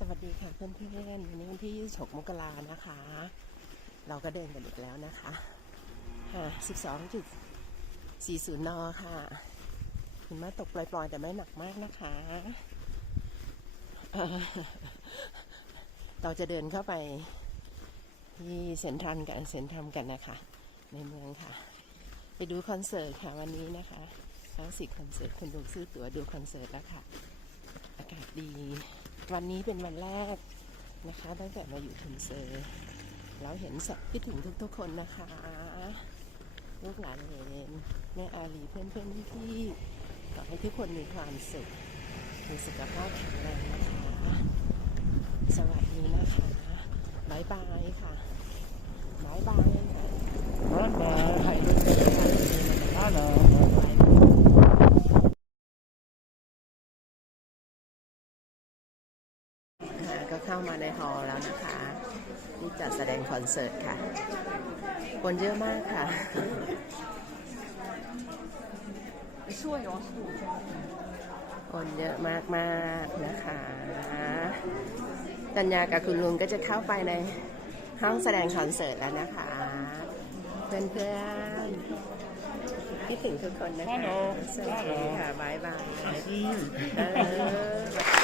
สวัสดีค่ะเพื่อนๆวันนี้วันที่ 26 มกรานะคะ เราก็เดินกันอีกแล้วนะคะ12.40 นค่ะหิมะตกปล่อยๆ แต่ไม่หนักมากนะคะ เราจะเดินเข้าไปที่เซ็นทรัลกันเซ็นทรัลกันนะคะ ในเมืองค่ะ ไปดูคอนเสิร์ตค่ะวันนี้นะคะคลาสสิกคอนเสิร์ตคุณลุงซื้อตั๋วดูคอนเสิร์ตแล้วค่ะ อากาศดี วันนี้เป็นวันแรกนะคะตั้งแต่มาอยู่ทุนเซอร์เราเห็นสักคิดถึงทุกๆคนนะคะ ลูกหลานเหลนแม่อาลีเพื่อนเพื่อนๆพี่ๆขอให้ทุกคนมีความสุข มีสุขภาพแข็งแรงนะคะสวัสดีนะคะบายบายค่ะบายบายค่ะ拜拜。ถ่ายรูปด้วยนะคะ Hello。 ค่ะก็เข้ามาในฮอลล์แล้วนะคะที่จัดแสดงคอนเสิร์ตค่ะ คนเยอะมากค่ะคนเยอะมากๆนะคะกัญญากับคุณลุงก็จะเข้าไปในห้องแสดงคอนเสิร์ตแล้วนะคะ เพื่อนๆคิดถึงทุกคนนะคะ Hello สวัสดีค่ะบายบาย